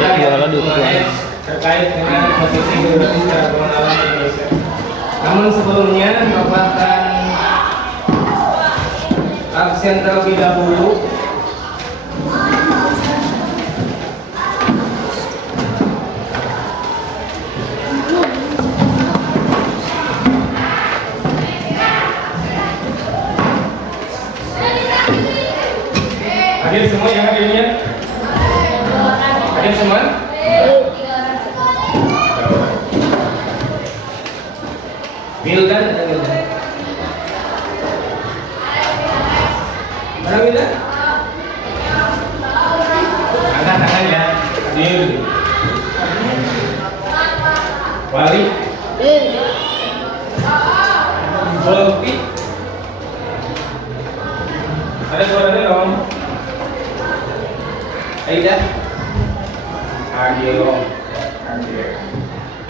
ya terkait dengan posisi geografi secara pengenalan Indonesia. Namun sebelumnya Bapak akan absen terlebih dahulu. Hadir semua yang hadirnya? Hadir semua? Wildan ada Wildan? Mana Wildan? Angkat tangan ya. Hadir. Wali. Bolpi. Ada suaranya dong? Aida, Agilo,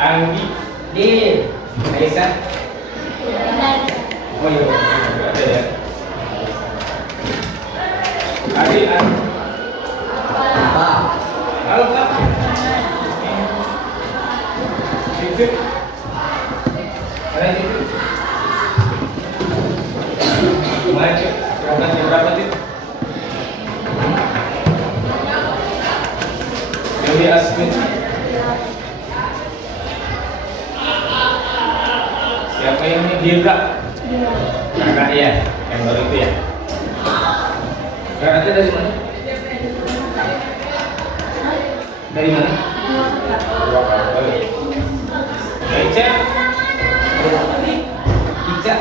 Anggi, Din, Aisyah. Oh iya, ada ya. Adi, Pak. Halo Pak. Cici. Ada Cici. Maju. Berapa Cici? Dewi Asmin. Siapa yang ini? Dirga. Kakak ya, yang baru itu ya. Kakaknya dari mana? Dari mana? Ica. Ica.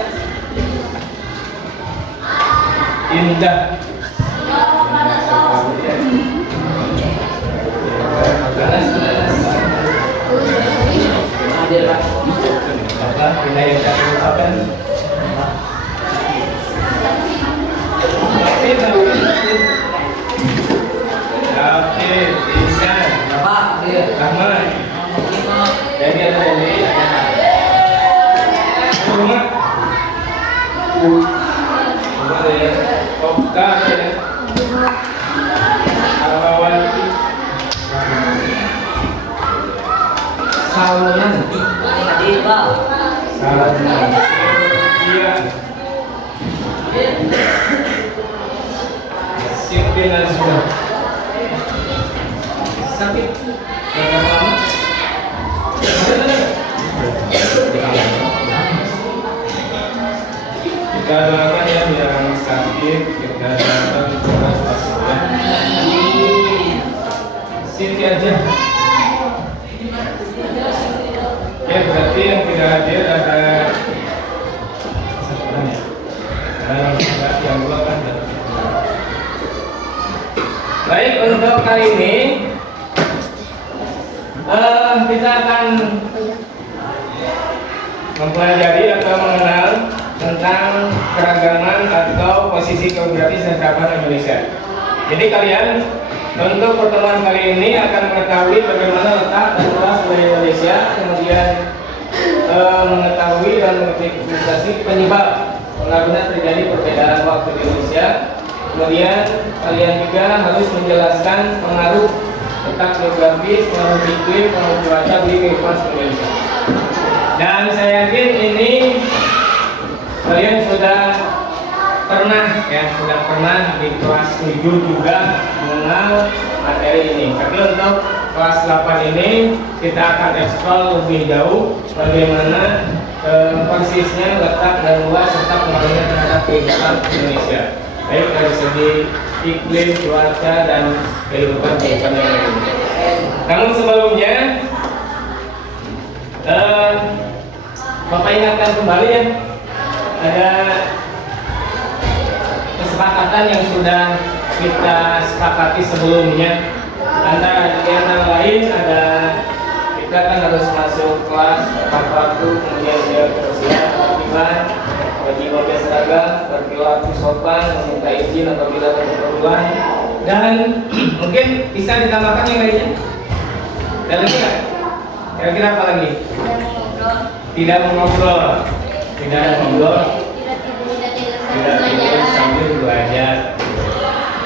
Indah. Apa pindah yang tak diucapkan? Oke, bisa. Pak, dia. Rahman. Jadi ada dari rumah. Rumah ya. Oka ya. Abawanti. Salunan. Hadir Pak. Salunan. Iya. Siti Nazwa. Sakit. Berapa lama? Kita doakan ya yang sakit, kita doakan keras pasukan. Siti aja. Oke, berarti yang tidak hadir ada satu orang ya. Yang dua kan. Baik, untuk kali ini kita akan mempelajari atau mengenal tentang keragaman atau posisi geografis dan cabang Indonesia. Jadi kalian untuk pertemuan kali ini akan mengetahui bagaimana letak dan luas wilayah Indonesia, kemudian mengetahui dan mengidentifikasi penyebab mengapa terjadi perbedaan waktu di Indonesia. Kemudian kalian juga harus menjelaskan pengaruh letak geografis, pengaruh iklim, pengaruh cuaca di kehidupan Indonesia. Dan saya yakin ini kalian sudah pernah di kelas 7 juga mengenal materi ini. Tapi untuk kelas 8 ini kita akan eksplor lebih jauh bagaimana persisnya letak dan luas serta pengaruhnya terhadap kehidupan Indonesia. Baik dari segi iklim, cuaca, dan kehidupan yang lain. Namun sebelumnya, Bapak ingatkan kembali ya, ada kesepakatan yang sudah kita sepakati sebelumnya. Antara yang lain ada kita kan harus masuk kelas tepat waktu, kemudian dia bersiap tertiban, bagi pakai seragam, berperilaku sopan, meminta izin apabila ada keperluan, dan mungkin bisa ditambahkan yang lainnya. Dan lagi nggak? Kira-kira apa lagi? Tidak mengobrol, tidak mengobrol, tidak tidur sambil belajar,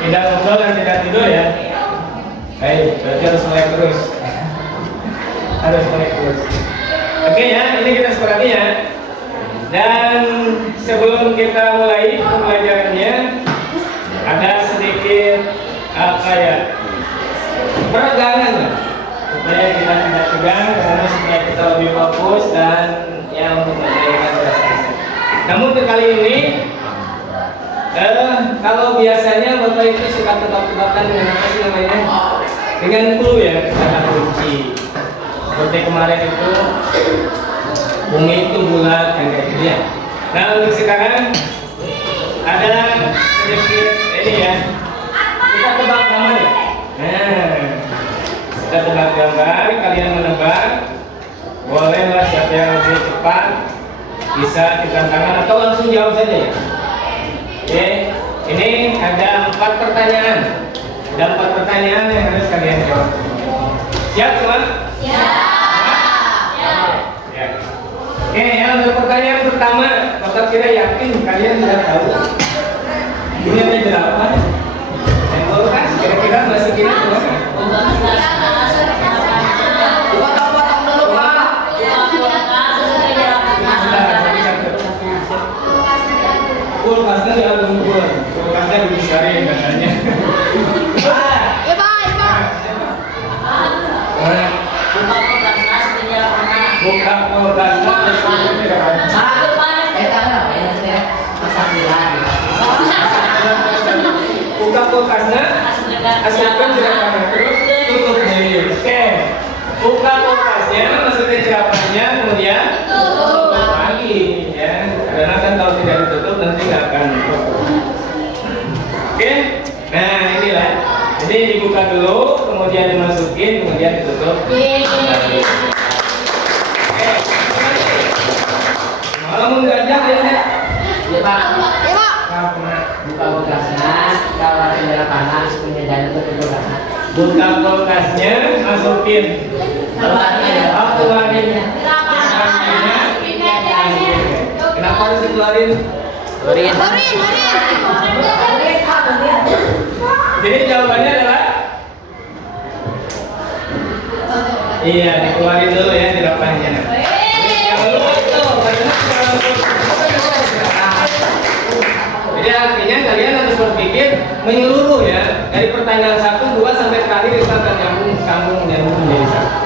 tidak ngobrol dan tidak tidur ya. Baik, berarti harus melek terus. Harus melek terus. Oke ya, ini kita sepakati ya. Dan sebelum kita mulai pembelajarannya, ada sedikit apa ya, peregangan supaya kita tidak tegang, karena supaya kita lebih fokus dan ya untuk menjalankan tugas. Namun untuk kali ini, kalau biasanya Bapak itu suka tebak-tebakan dengan apa sih namanya? Dengan clue ya, kata kunci. Seperti kemarin itu, bumi itu bulat, yang kayak gitu ya. Nah untuk sekarang ada sedikit ini ya, kita tebak gambar ya. Nah, kita tebak gambar, kalian menebak. Bolehlah siapa yang lebih cepat bisa kita tangan atau langsung jawab saja ya. Oke, ini ada 4 pertanyaan. Ada 4 pertanyaan yang harus kalian jawab. Siap semua? Siap. Ya. Oke, yang untuk pertanyaan pertama, Bapak kira yakin kalian sudah tahu ini ada berapa? Sampel kan kira-kira masukin itu kan? Kulkasnya jangan lumpur, kulkasnya dibesarin katanya. Ya Pak. Buka kulkasnya buka kulkasnya, hasilkan jerapahnya, terus tutup jadi. Oke, buka kulkasnya, masukin jerapahnya, kemudian tutup lagi ya. Karena kan kalau tidak ditutup nanti nggak akan tutup. Oke, nah inilah. Jadi dibuka dulu, kemudian dimasukin, kemudian ditutup. Malam gajah ya. Ya Pak. Ya Pak. Buka kulkasnya, kalau ada panas punya jalan itu kulkasnya. Buka kulkasnya, masukin. Keluarin. Kenapa harus dikeluarin? Keluarin. Jadi jawabannya adalah iya, dikeluarin dulu ya jerapahnya. Jangan lupa itu, jadi artinya kalian harus berpikir menyeluruh ya, dari pertanyaan 1, 2 sampai terakhir itu akan nyambung menjadi satu.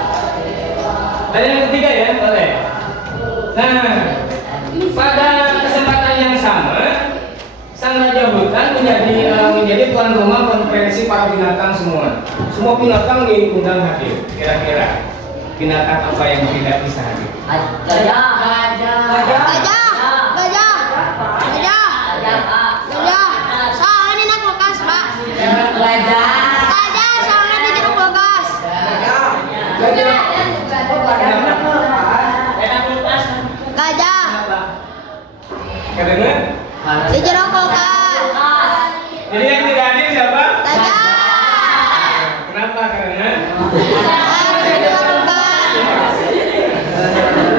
Dan yang ketiga ya, boleh. Nah, pada kesempatan yang sama, sang raja hutan menjadi tuan rumah konferensi para binatang semua. Semua binatang diundang hadir. Kira-kira binatang apa yang tidak bisa hadir? Soalnya ini nak kulkas Pak. Gajah soalnya di jeruk kulkas. Gajah Karena di jeruk kulkas. jadi yang tidak hadir siapa? Gajah. Kenapa? Karena Di jeruk kulkas.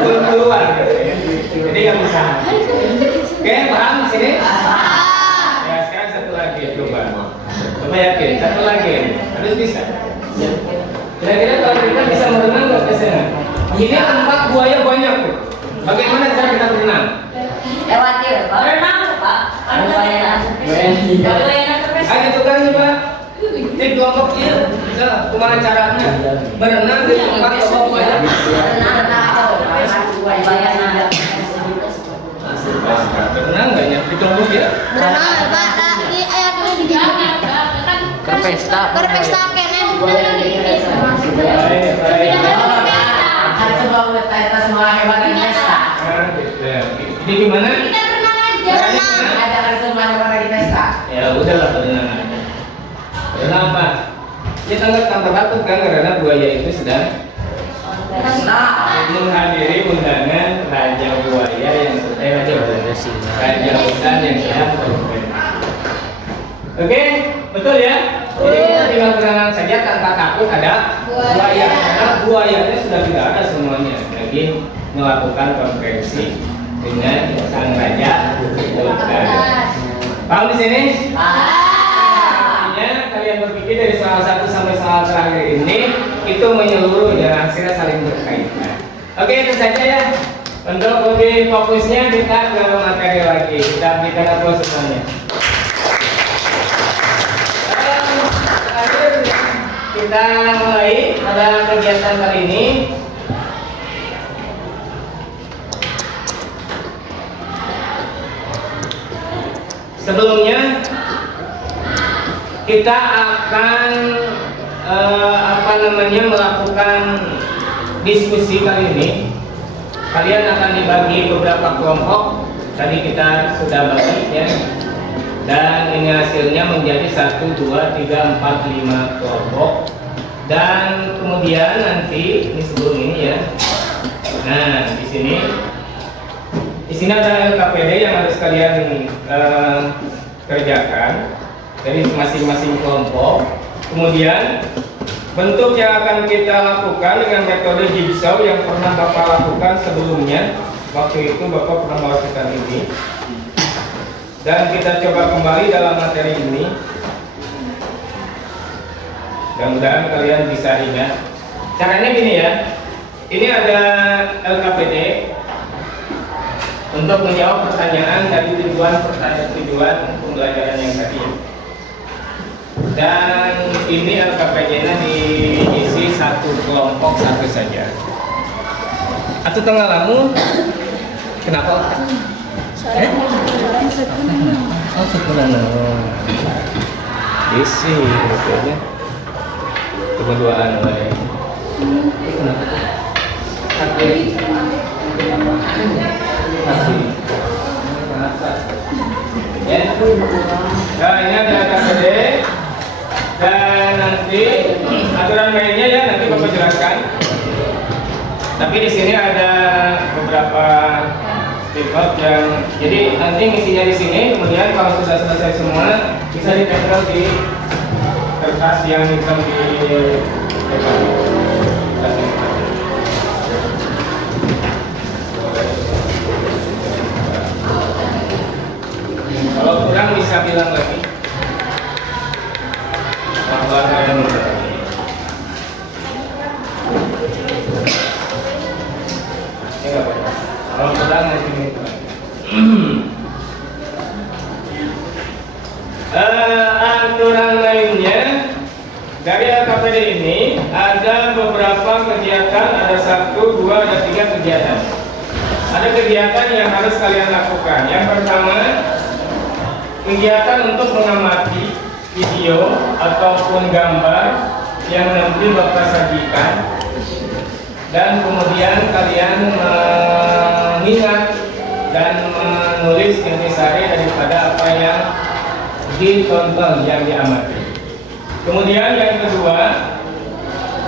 belum keluar. Jadi yang bisa. Oke, paham di sini? Ya, sekarang satu lagi coba. Coba yakin, satu lagi harus bisa. Kira-kira kalau kita bisa berenang nggak ke sana? Ini tempat buaya banyak tuh. Bagaimana cara kita berenang? Ayo tukang coba. Di kelompok ini, kemana caranya? Berenang di tempat buaya. Berenang nggak ya? Di kelompok ya? Berenang Pak. Di ayat ini di Berpesta. berpesta kene. Baik, baik. Ada semua kita semua hebat di pesta. Ini gimana? Ada semua hebat di pesta. Ya udahlah berenang aja. Berenang apa? Kita nggak tambah takut kan karena buaya itu sedang menghadiri undangan raja buaya yang raja hutan yang sedang berkunjung. Oke, betul ya? Jadi kita tinggal berenang saja tanpa takut ada buaya karena buayanya sudah tidak ada semuanya lagi melakukan konferensi dengan sang raja hutan. Paham di sini? Artinya kalian berpikir Jadi dari soal 1 sampai soal terakhir ini itu menyeluruh dan hasilnya saling berkaitan. Oke, itu saja ya. Untuk lebih fokusnya kita ke materi lagi. Kita berikan aplaus semuanya. Terakhir kita mulai pada kegiatan kali ini. Sebelumnya kita akan melakukan diskusi kali ini. Kalian akan dibagi beberapa kelompok. Tadi kita sudah bagi ya. Dan ini hasilnya menjadi 1, 2, 3, 4, 5 kelompok. Dan kemudian nanti ini sebelum ini ya. Nah, di sini ada LKPD yang harus kalian kerjakan dari masing-masing kelompok. Kemudian bentuk yang akan kita lakukan dengan metode jigsaw yang pernah Bapak lakukan sebelumnya. Waktu itu Bapak pernah melakukan ini. Dan kita coba kembali dalam materi ini. Mudah-mudahan kalian bisa ingat. Caranya gini ya. Ini ada LKPD untuk menjawab pertanyaan dari tujuan pembelajaran yang tadi. Dan ini LKPD-nya diisi satu kelompok satu saja. Atau tengah lamu, kenapa? Oh, sebenarnya. Diisi, betulnya. Cuma 2 lah ya. Ya. Nah, ini ada KPD dan nanti aturan mainnya ya nanti Bapak jelaskan. Tapi di sini ada beberapa step yang jadi nanti ngisinya di sini. Kemudian kalau sudah selesai semua bisa ditempel di kertas yang hitam di depan. Kalau kurang bisa bilang lagi. Kalau kalian bisa lagi. Ini nggak apa-apa. Kalau kurang nanti minta. Aturan lainnya dari LKPD ini ada beberapa kegiatan, ada 1, 2, ada 3 kegiatan. Ada kegiatan yang harus kalian lakukan. Yang pertama, kegiatan untuk mengamati video ataupun gambar yang nanti Bapak sajikan, dan kemudian kalian mengingat dan menulis intisari daripada apa yang ditonton, yang diamati. Kemudian yang kedua,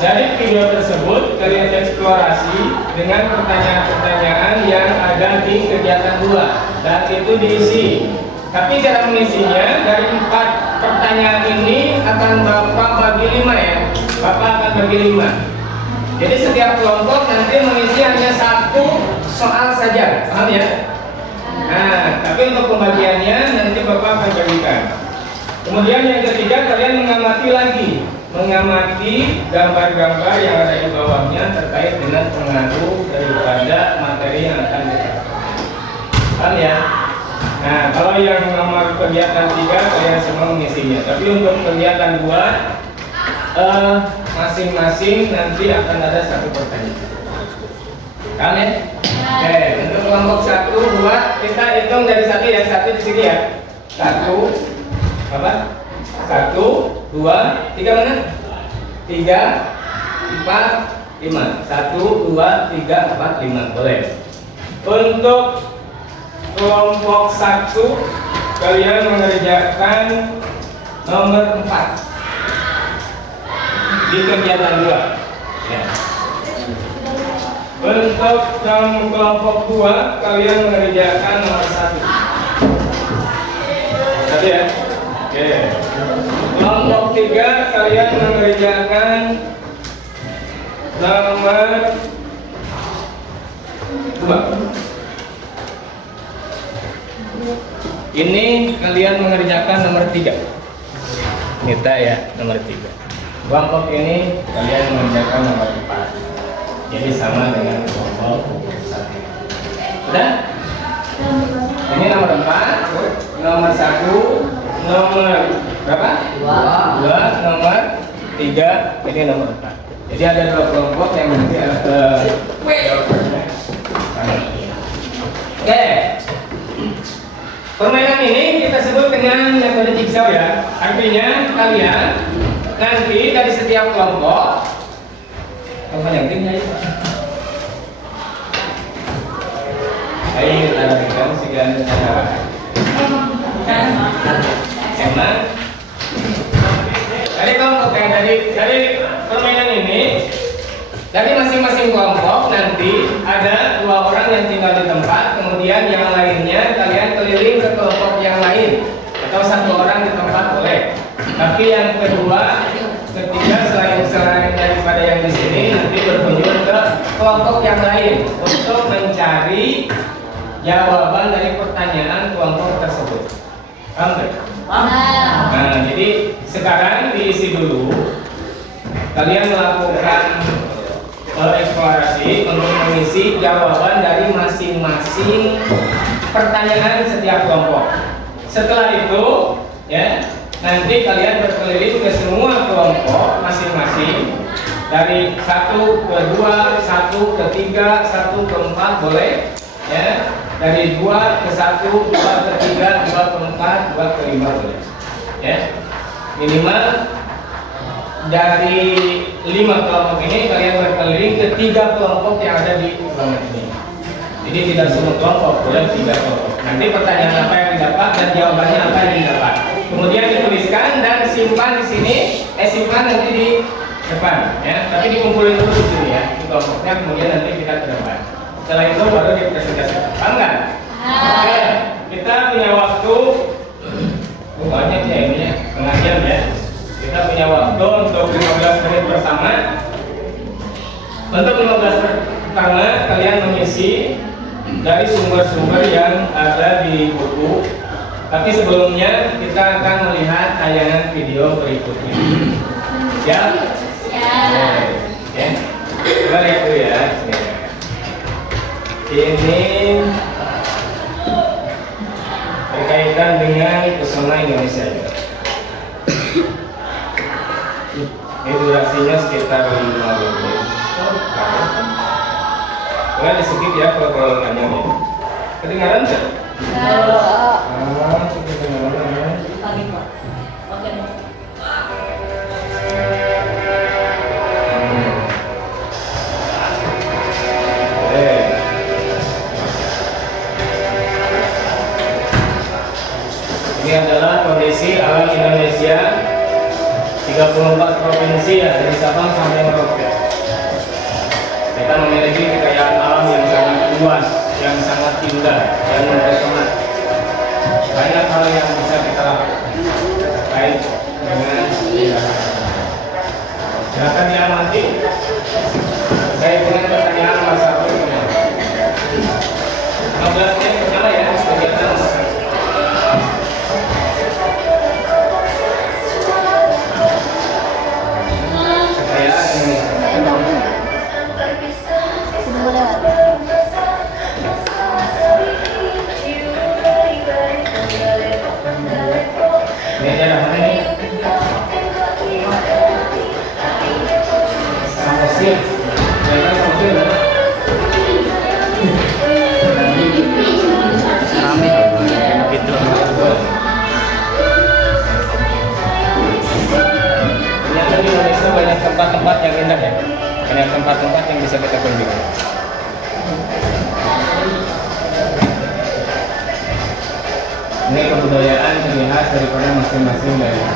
dari video tersebut kalian eksplorasi dengan pertanyaan-pertanyaan yang ada di kegiatan 2 dan itu diisi. Tapi cara mengisinya dari 4 pertanyaan ini akan Bapak bagi 5 ya. Bapak akan bagi 5. Jadi setiap kelompok nanti mengisi hanya 1 soal saja, paham ya? Nah, tapi untuk pembagiannya nanti Bapak akan bagikan. Kemudian yang ketiga, kalian mengamati gambar-gambar yang ada di bawahnya terkait dengan pengaruh daripada materi yang akan diterapkan. Paham ya? Nah, kalau yang nomor kegiatan 3 kalian semua mengisinya. Tapi untuk kegiatan 2 masing-masing nanti akan ada 1 pertanyaan. Paham ya? Oke, untuk kelompok 1, 2 kita hitung dari 1 ya, 1 di sini ya. 1 apa? 1, 2, 3 mana? 3, 4, 5. 1, 2, 3, 4, 5. Boleh. Untuk kelompok 1 kalian mengerjakan nomor 4 di kegiatan 2 ya. Untuk kelompok 2 kalian mengerjakan nomor 1 tadi ya. Oke. Kelompok 3 kalian mengerjakan nomor 2. Ini kalian mengerjakan nomor 3. Nita ya, nomor 3. Kelompok ini kalian mengerjakan nomor 4. Jadi sama dengan kelompok 1. Udah? Ini nomor 4, nomor 1, nomor berapa? 2, nomor 3, ini nomor 4. Jadi ada 2 kelompok yang nanti jawabannya. Oke. Permainan ini kita sebut dengan metode jigsaw ya. Artinya kalian nanti dari setiap kelompok yang tinggal ayo kita sekian cara emang dari kelompok dari permainan ini dari masing-masing kelompok nanti ada 2 orang yang tinggal di tempat, kemudian yang lainnya kalian keliling ke kelompok yang lain atau 1 orang di tempat boleh. Tapi yang kedua, ketiga selain daripada yang di sini nanti berkunjung ke kelompok yang lain untuk mencari jawaban dari pertanyaan kelompok tersebut. Paham nggak? Nah, jadi sekarang diisi dulu. Kalian melakukan eksplorasi untuk mengisi jawaban dari masing-masing pertanyaan setiap kelompok. Setelah itu, ya, nanti kalian berkeliling ke semua kelompok masing-masing dari 1 ke 2, 1 ke 3, 1 ke 4 boleh, ya. Dari 2 ke 1, 2 ke 3, 2 ke 4, 2 ke 5 boleh, ya. Minimal dari 5 kelompok ini kalian berkeliling ke 3 kelompok yang ada di ruangan ini. Jadi tidak semua kelompok, boleh 3 kelompok. Nanti pertanyaan apa yang didapat dan jawabannya apa yang didapat. Kemudian dituliskan dan simpan di sini, simpan nanti di depan, ya. Tapi dikumpulin dulu di sini ya, di kelompoknya. Kemudian nanti kita ke depan. Setelah itu baru dipresentasikan. Paham nggak? Oke, kita punya waktu banyak ya ini ya, setengah jam ya. Kita punya waktu untuk 15 menit bersama. Untuk 15 menit pertama kalian mengisi dari sumber-sumber yang ada di buku. Tapi sebelumnya kita akan melihat tayangan video berikutnya. Ya? Ya. Coba lihat dulu ya. Ini berkaitan dengan pesona Indonesia. Ini durasinya sekitar 5 menit. Boleh di skip ya kalau panjang ya. Kedengaran nggak? Kedengaran ya. Ini adalah kondisi alam Indonesia 34 provinsi ya, dari Sabang sampai Merauke. Kita memiliki kekayaan alam yang sangat luas, yang sangat indah, yang mempesona. Banyak hal yang bisa kita lakukan terkait dengan silakan diamati terkait dengan pertanyaan nomor 1 ini. 15 menit pertama ya, kegiatan banyak tempat-tempat yang indah ya, banyak tempat-tempat yang bisa kita kunjungi. Ini kebudayaan terlihat daripada masing-masing daerah.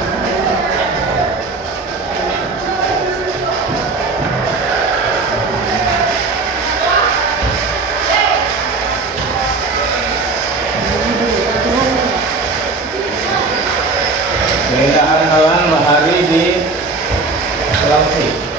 Keindahan alam bahari di Sulawesi.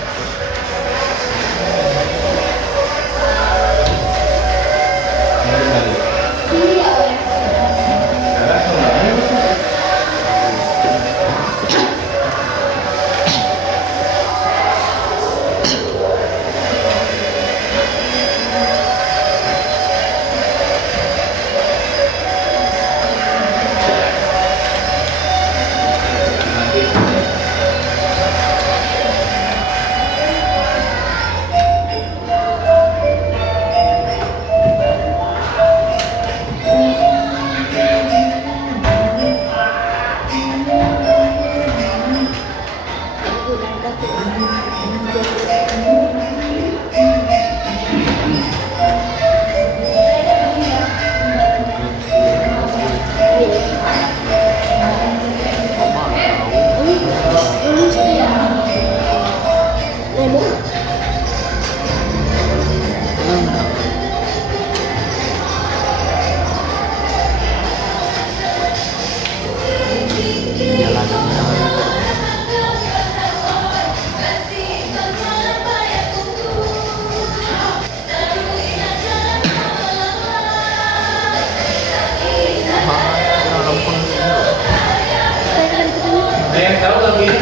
yang tahu lagu ini?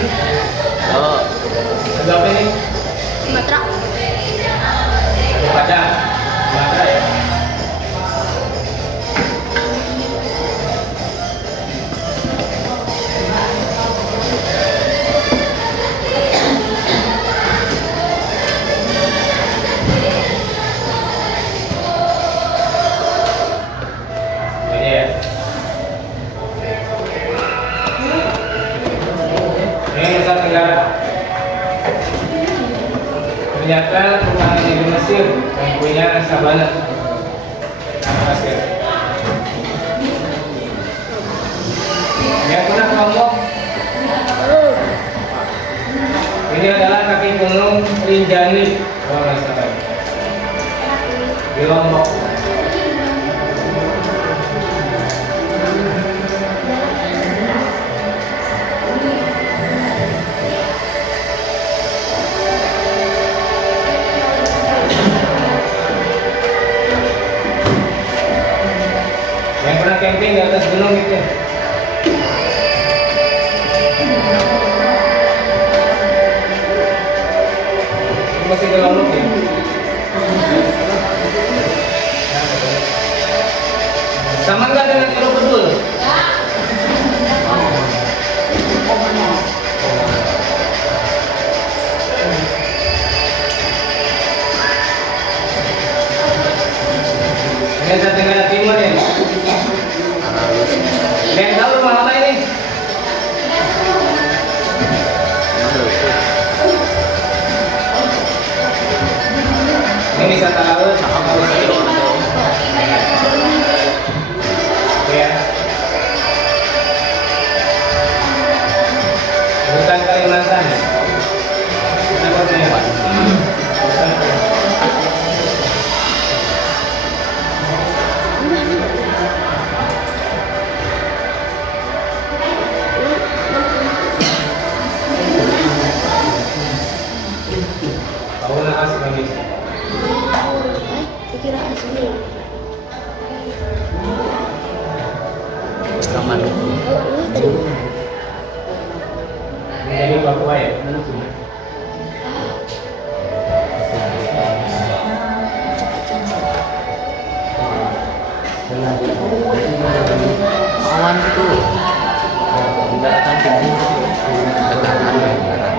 Oh, Lagu apa ini? Sumatera. Pada Sumatera ya. Ini ya. Ini Nusa Tenggara. Ternyata bukan hanya di Mesir yang punya sabana pasir. Yang pernah kelompok ini adalah kaki gunung Rinjani, kalau nggak salah, di Lombok. Yang pernah camping di atas gunung itu. Ini masih di Lombok ya? Sama nggak dengan Teluk Betul? Ini Nusa Tenggara Timur ya? Yang tahu rumah apa ini? Ini wisata laut. Ya. Bukan Kalimantan. Kenapa saya? Bukan Kalimantan. Tahu nak asli kami. Kira asli. aman. Tadi. Ini jadi Papua ya? Awan itu daratan tinggi daratan.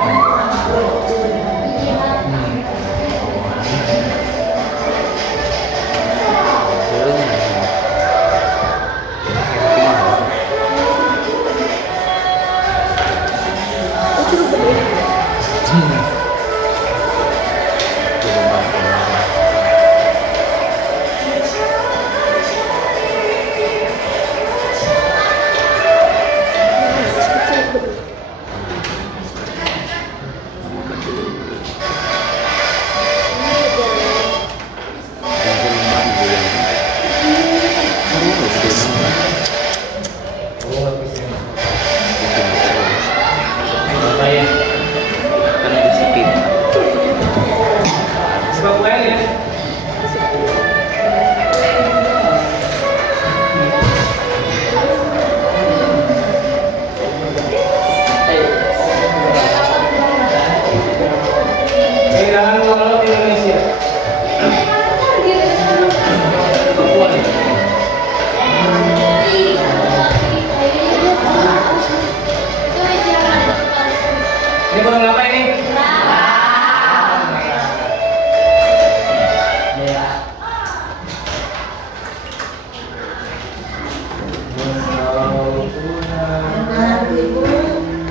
Ini burung apa ini?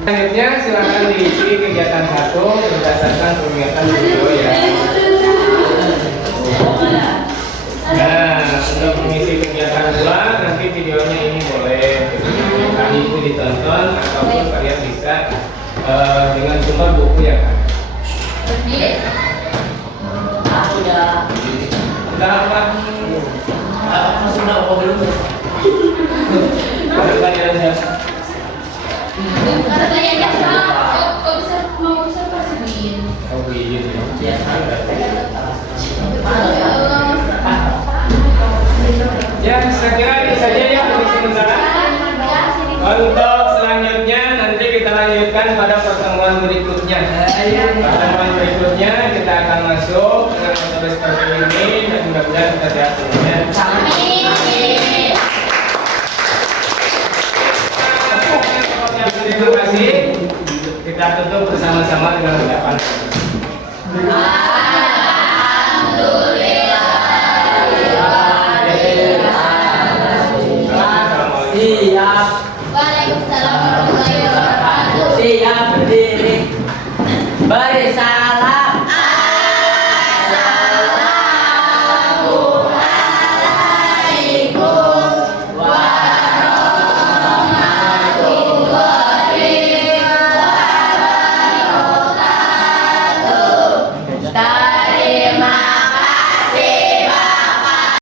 Selanjutnya silakan diisi kegiatan 1 berdasarkan kegiatan video ya. Nah, untuk mengisi kegiatan 2 nanti videonya ini boleh kali itu ditonton ataupun kalian bisa dengan sumber buku ya kan. Udah apa? Sudah apa belum? Ada pelajaran ya? Ada tanya mau observasi begini. Oh begini ya. Ya, saya kira ini saja ya untuk sementara. Untuk selanjutnya nanti kita lanjut Pertemuan berikutnya kita akan masuk dengan metode seperti ini dan mudah-mudahan kita sehat semuanya. Amin.